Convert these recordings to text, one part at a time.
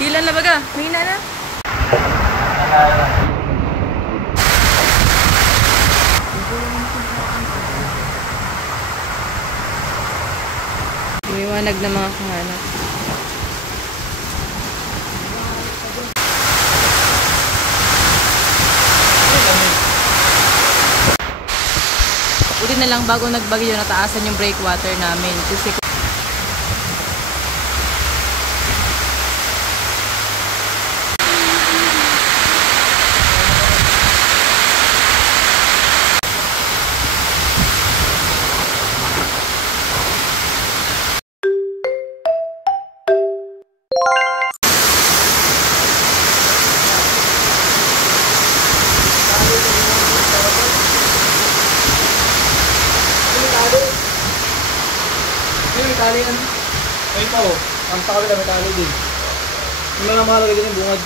Tilan na baga, mahina na. Liwanag na mga kahanap. Uli na lang bago nagbagyo, nataasan yung breakwater namin. Kasi may tali yan. May pa o. Ang sa kabila may tali din. Yung mga mahalagay din yung bungad.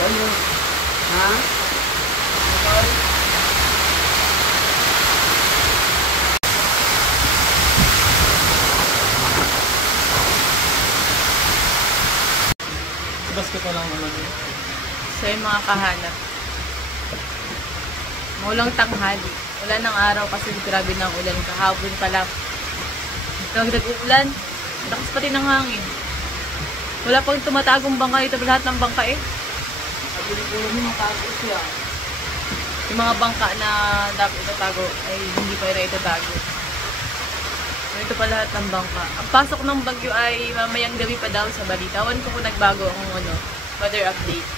Ano? Ha? Basket na lang naman yun. so yung mga kahanap. Maulang tanghali. Wala ng araw kasi grabe ng ulan. Kahapon pa lang. Nag-uulan. Lakas pati ng hangin. Wala pang tumatagong bangka ito. Lahat ng bangka eh. Yung mga bangka na dapat itatago ay hindi pa rin itatago. Ito pa lahat ng bangka. Ang pasok ng bagyo ay mamayang gabi pa daw sa balita. Tawan ko kung nagbago ang weather update.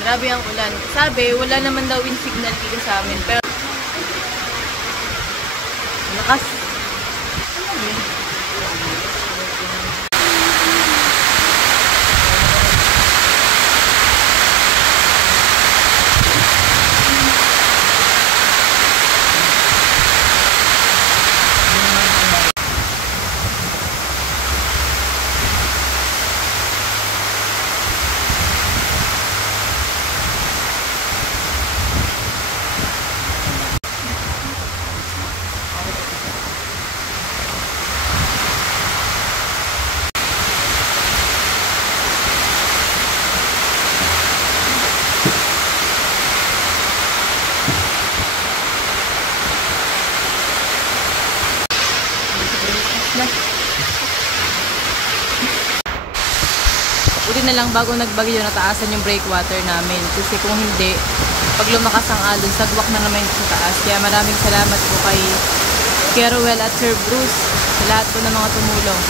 Grabe ang ulan. Sabi, wala naman daw wind signal dito sa amin. Pero lakas. Ano yun? Uli na lang bago nagbagyo, nataasan yung breakwater namin. Kasi kung hindi, pag lumakas ang alon, sagwak na naman sa taas. Kaya maraming salamat po kay Kerouel at Sir Bruce sa lahat po ng mga tumulong.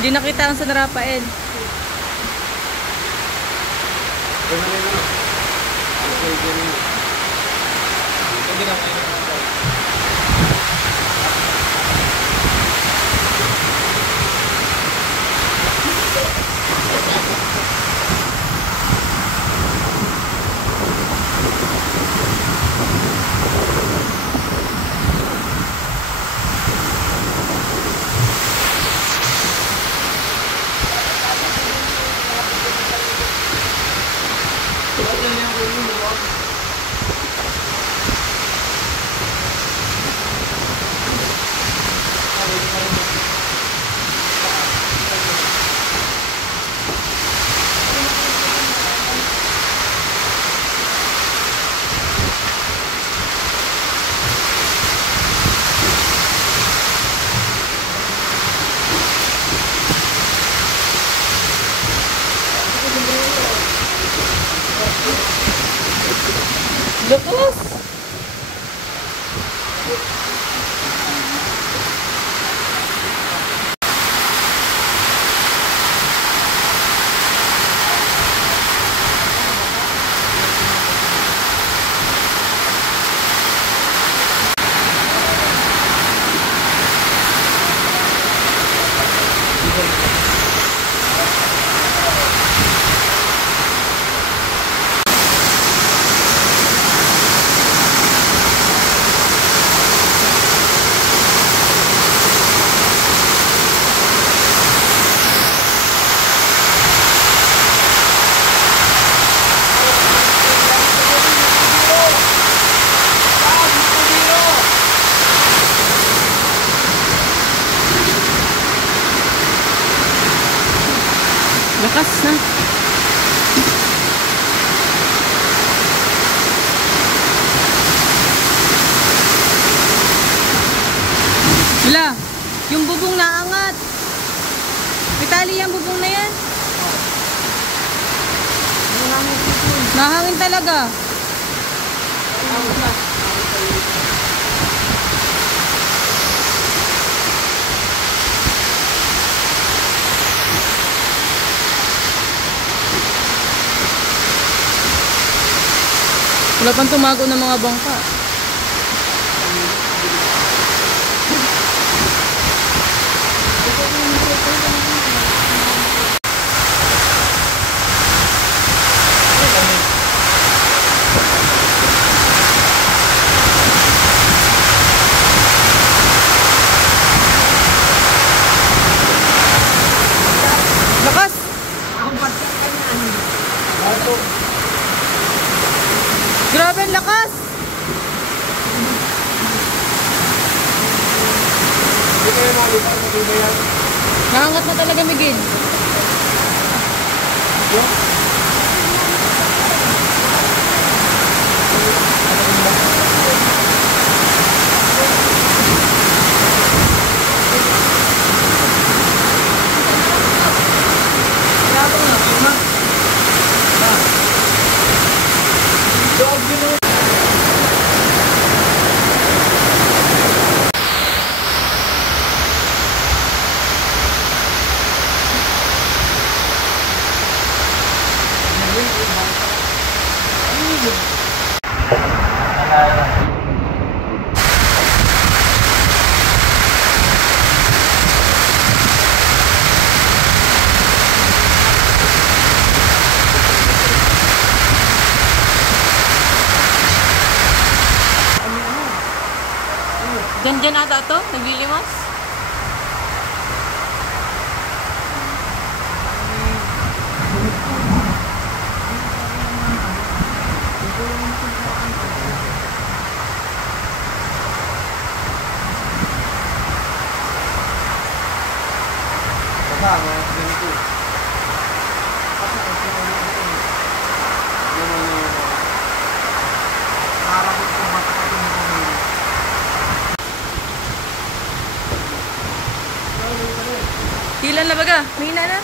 Hindi nakita ang San Rafael. Lakas! Lakas na. Wala. Yung bubong naangat. May tali yung bubong na yan. Nahangin talaga. Wala pang tumago ng mga bangka. Lakas! Grabe ang lakas! Hindi kayo makalipang maganda yan. Naangat na talaga, Miguel. Diyan ata to? Naglilimas? Kasama, ganito. Nakakapit ko matakat yung mga. Tilan na baga? Mahina na?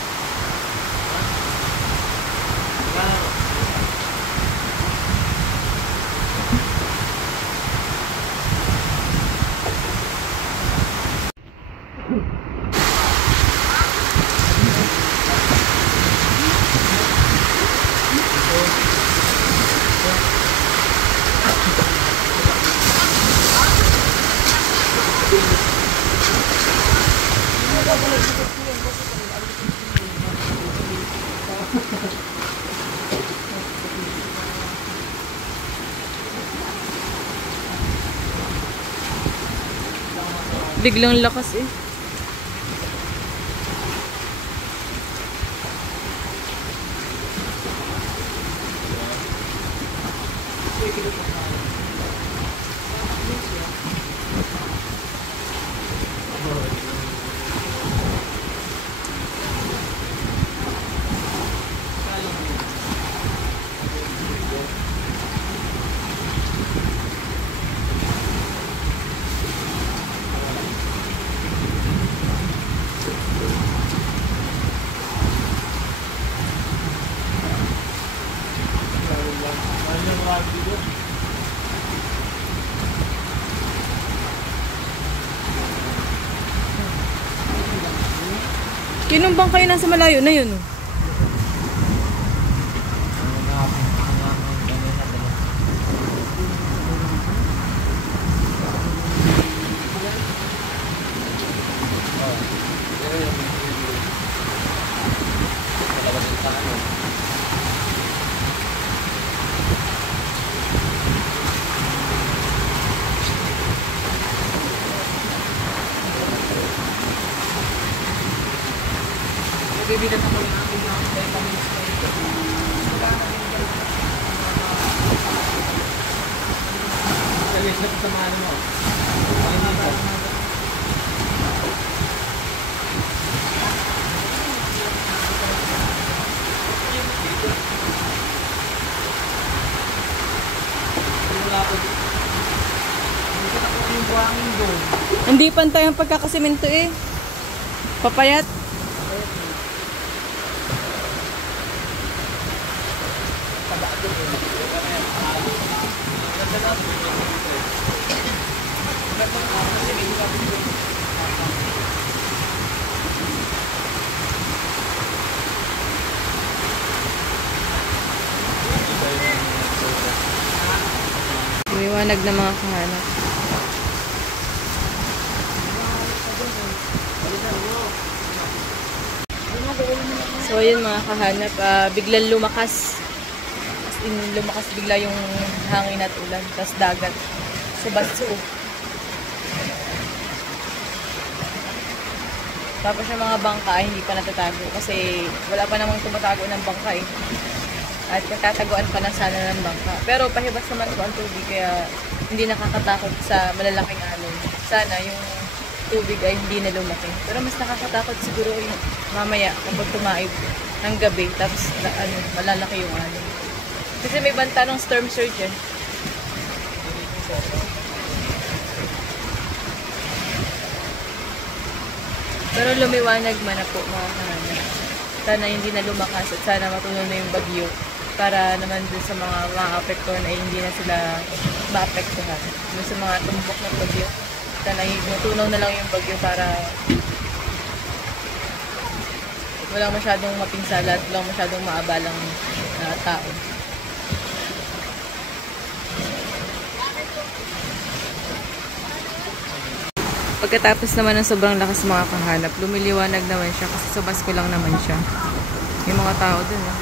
Biglang lakas eh. Kinumbang kayo nasa malayo na yun? Bibigat ako ng aking mga vitamins ko ito. Salis na sa mga mo. buhangin doon. Hindi pantay ang pagkakasimento eh. Papayat. Liwanag na mga kahanap. So ayun mga kahanap, biglang lumakas. As in, lumakas bigla yung hangin at ulan, tapos dagat. So baso. Tapos yung mga bangka ay hindi pa natatago kasi wala pa namang tumatago ng bangka eh. At natataguan pa na sana ng bangka. Pero pahibas naman po ang tubig kaya hindi nakakatakot sa malalaking alon. Sana yung tubig ay hindi na lumaki. Pero mas nakakatakot siguro yung mamaya kapag tumaib ng gabi tapos malalaki yung alon. Kasi may banta ng storm surge eh. Pero lumiwanag man na po mga kahanap. Sana hindi na lumakas at sana matuloy na yung bagyo para naman dun sa mga maapektuhan ay hindi na sila maapektuhan. Dun sa mga tumbok ng bagyo, sana matunaw na lang yung bagyo para walang masyadong mapinsala at walang masyadong maabalang tao. Pagkatapos naman ng sobrang lakas mga kahanap, lumiliwanag naman siya kasi sa basko lang naman siya. Yung mga tao dun eh.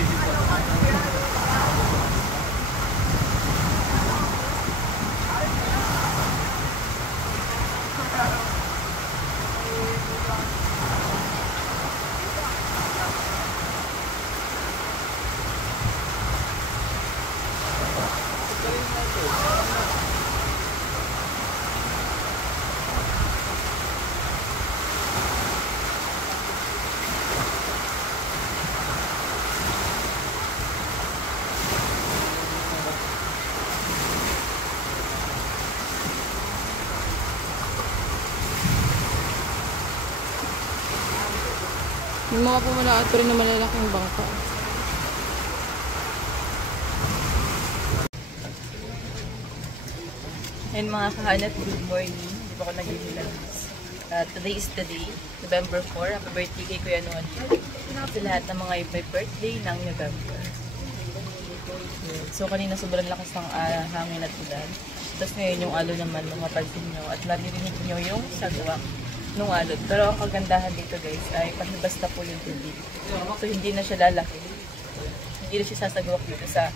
Yung mga pumalaat pa rin na malalaking bangka. And mga kahanap, good morning. Hindi pa ako nag-relax. Today is the day, November 4. Happy birthday kay Kuya Noli. Sa lahat ng mga may birthday ng November. So kanina sobrang lakas ng hangin at ulan. Tapos ngayon yung alo naman, mapapansin nyo. At maririnig nyo yung sagwak nung alon. Pero ang kagandahan dito guys ay pahibas na po yung tubig. So hindi na siya lalaki. Hindi na siya sasagwak dito sa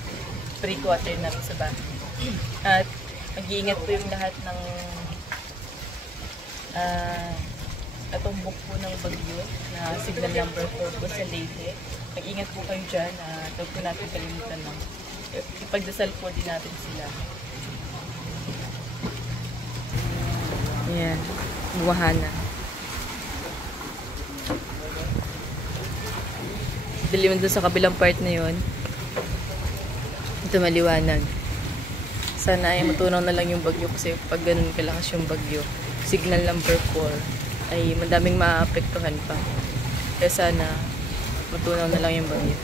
breakwater namin sa bahay. At mag-iingat po yung lahat ng atumbok po ng bagyo na signal number 4 po sa Leyte. Mag-ingat po kayo dyan. Huwag po natin kalimutan na ipagdasal po din natin sila. Ayan. Buwahana. Dilim doon sa kabilang part na yun. Ito maliwanag. Sana ay matunaw na lang yung bagyo kasi pag ganun kalakas yung bagyo, signal number 4 ay madaming maapektuhan pa. Kaya sana matunaw na lang yung bagyo.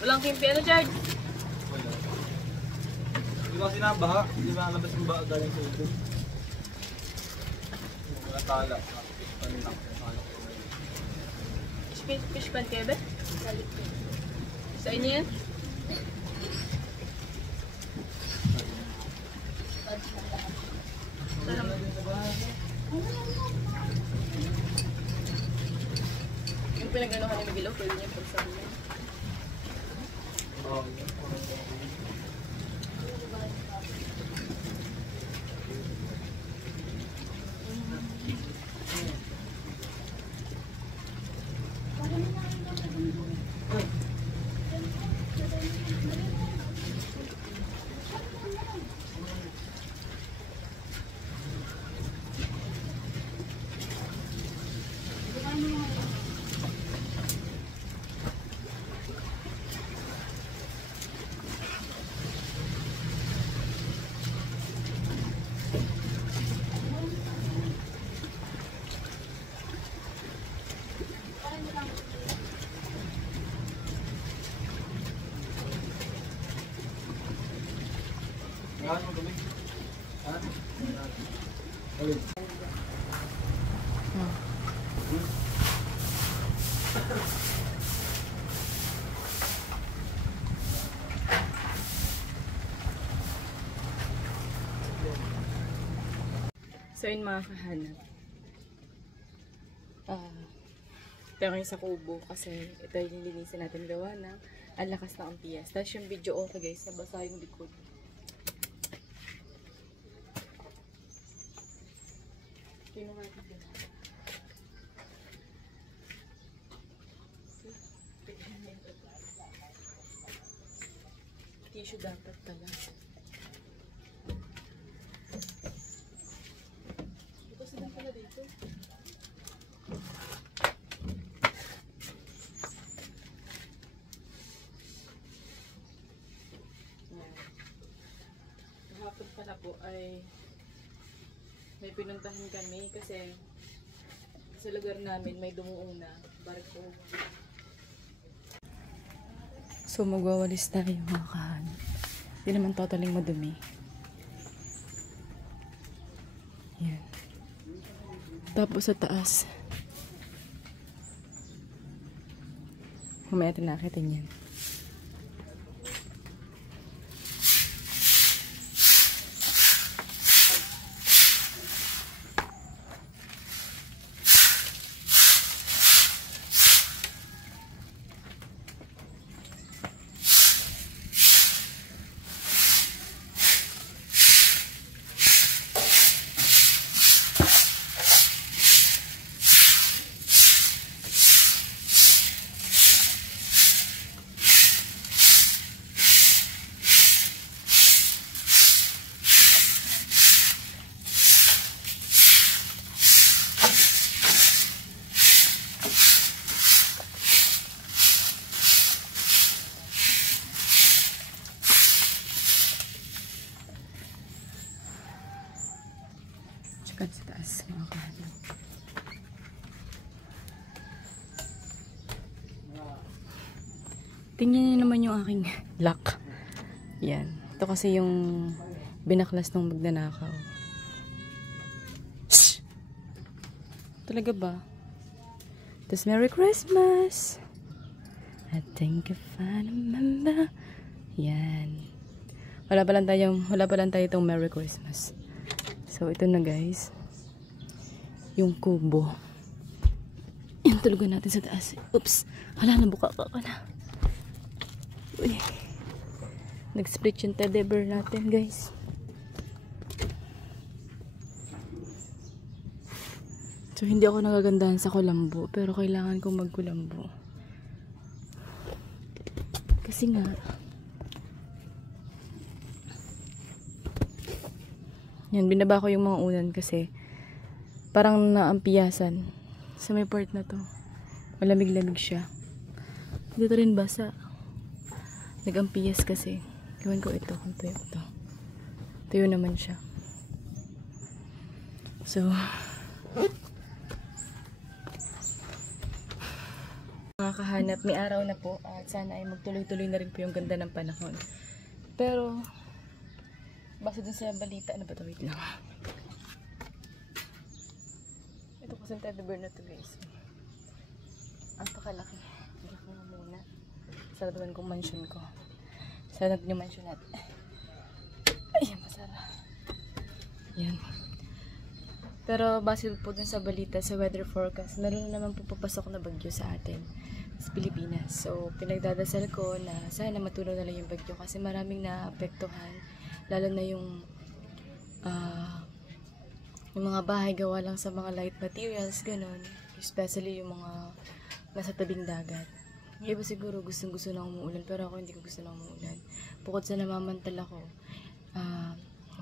Walang kimpi. Ano, Chad? Wala. Di ba kasi nabaha? Di ba nalabas yung baha galing sa ito? Mga tala. Fish pan kayo ba? Sa inyo yan? Yung pinag-ano ka ni Miguel, pwede niya pagsabi niya. Alin? So yun mga kahanap. Ito yung sa kubo kasi ito yung linisin natin gawa na ang lakas ng ampias. Tapos yung video okay guys, nabasa yung likod. Kinuha natin din. Tissue dapat pala. Ito sila pala dito. Kahapon pala po ay may pinuntahan kami kasi sa lugar namin may dumuong na barko. So magwawalis tayo mga kahanap. Hindi naman totaling madumi. Yan. Tapos sa taas. Mamaya natin nakita yan. Tsaka sa taas mga kahanap. Tingnan niyo naman yung aking lock. Yan. Ito kasi yung binaklas ng magnanakaw. Shhh! Talaga ba? Tapos Merry Christmas! I think if I remember. Yan. Wala pa lang tayo itong Merry Christmas. So ito na guys. Yung kubo. Yan, tulugan natin sa taas. Oops! Hala, nabuka ka na. Uy. Nag-split yung teddy bear natin guys. So hindi ako nagagandahan sa kulambo, pero kailangan kong magkulambo. Kasi nga yan, binaba ko yung mga unan kasi parang naampiyasan sa may part na to. Malamig-lamig siya. Dito rin basa. Nag-ampiyas kasi. Gawin ko ito kung tuyo ito. Tuyo naman siya. So mga kahanap, may araw na po at sana ay magtuloy-tuloy na rin po yung ganda ng panahon. Pero basta dun sa balita, ano ba ito? Wait lang. Ito kasi yung teddy bear na to guys. Ang pakalaki. Ilak mo muna. Sarap kong mansion ko. Sarap yung mansion natin. Ay, masarap. Yan. Pero base po dun sa balita, sa weather forecast, meron naman po papasok na bagyo sa atin sa Pilipinas. So, pinagdadasal ko na sana matulog na lang yung bagyo kasi maraming naapektuhan. Lalo na yung mga bahay gawa lang sa mga light materials, ganun. Especially yung mga nasa tabing dagat. Iba siguro gustong-gusto na umuulan, pero ako hindi ko gusto na umuulan. Bukod sa namamantal ako,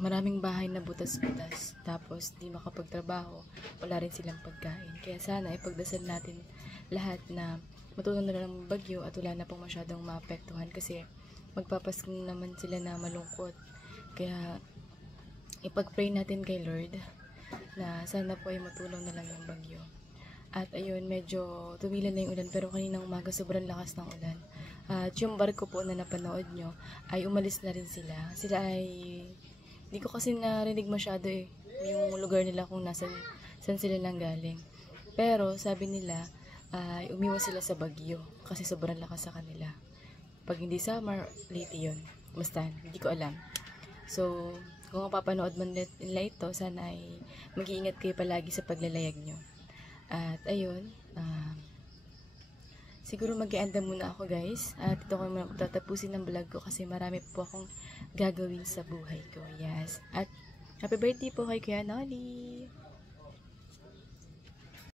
maraming bahay na butas-butas. Tapos, di makapagtrabaho. Wala rin silang pagkain. Kaya sana, ipagdasal natin lahat na matulog na lang ang bagyo at wala na pong masyadong maapektuhan kasi magpapasko naman sila na malungkot. Kaya, ipag-pray natin kay Lord na sana po ay matulong na lang yung bagyo. At ayun, medyo tumila na yung ulan pero kaninang umaga sobrang lakas ng ulan. At yung barko po na napanood nyo ay umalis na rin sila. Sila ay, hindi ko kasi narinig masyado eh. yung lugar nila kung saan sila nang galing. Pero sabi nila, umiwas sila sa bagyo kasi sobrang lakas sa kanila. Pag hindi summer, late yun. Basta, hindi ko alam. So, kung mapapanood man nila ito, sana ay mag-iingat kayo palagi sa paglalayag nyo. At ayun, siguro mag-i-enda muna ako guys. At ito ko muna tatapusin ng vlog ko kasi marami po akong gagawin sa buhay ko. Yes. At happy birthday po kay Kuya Nolly!